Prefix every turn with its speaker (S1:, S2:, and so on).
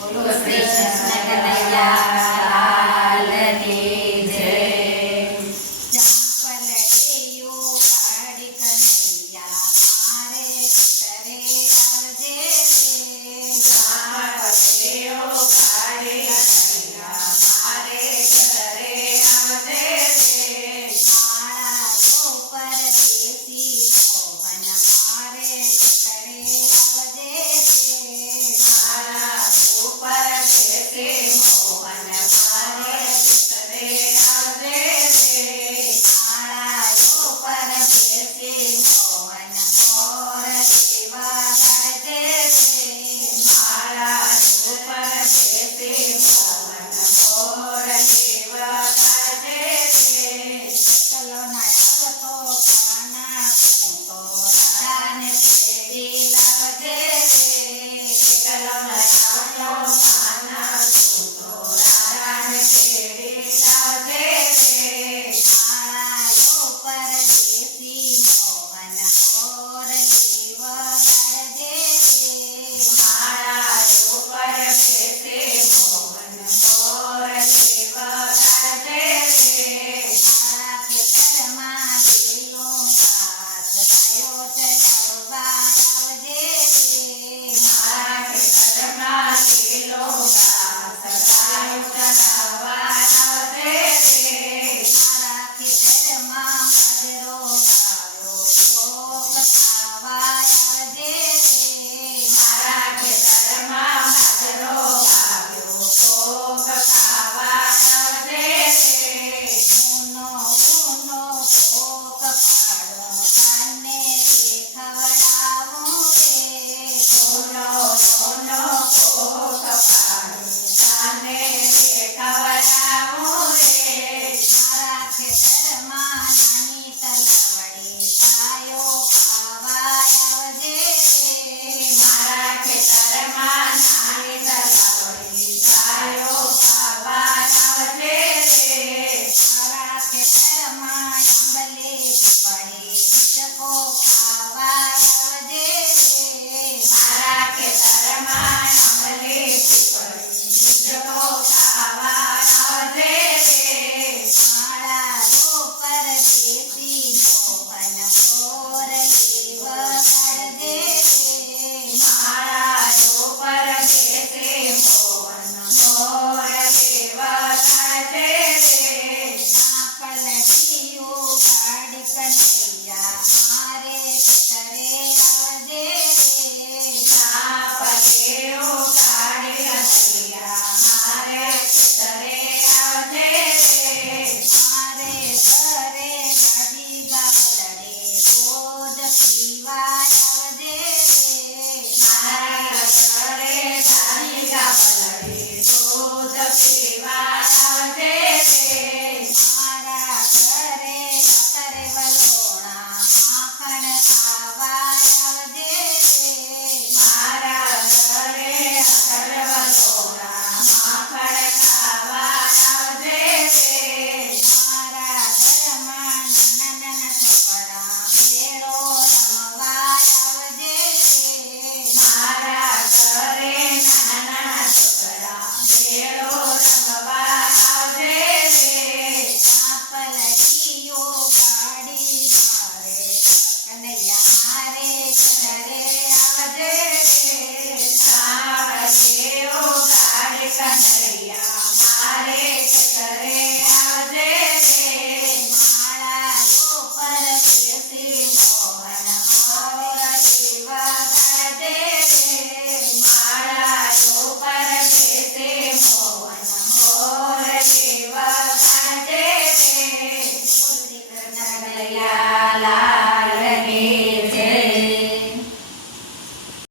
S1: Lord, Lord, Lord,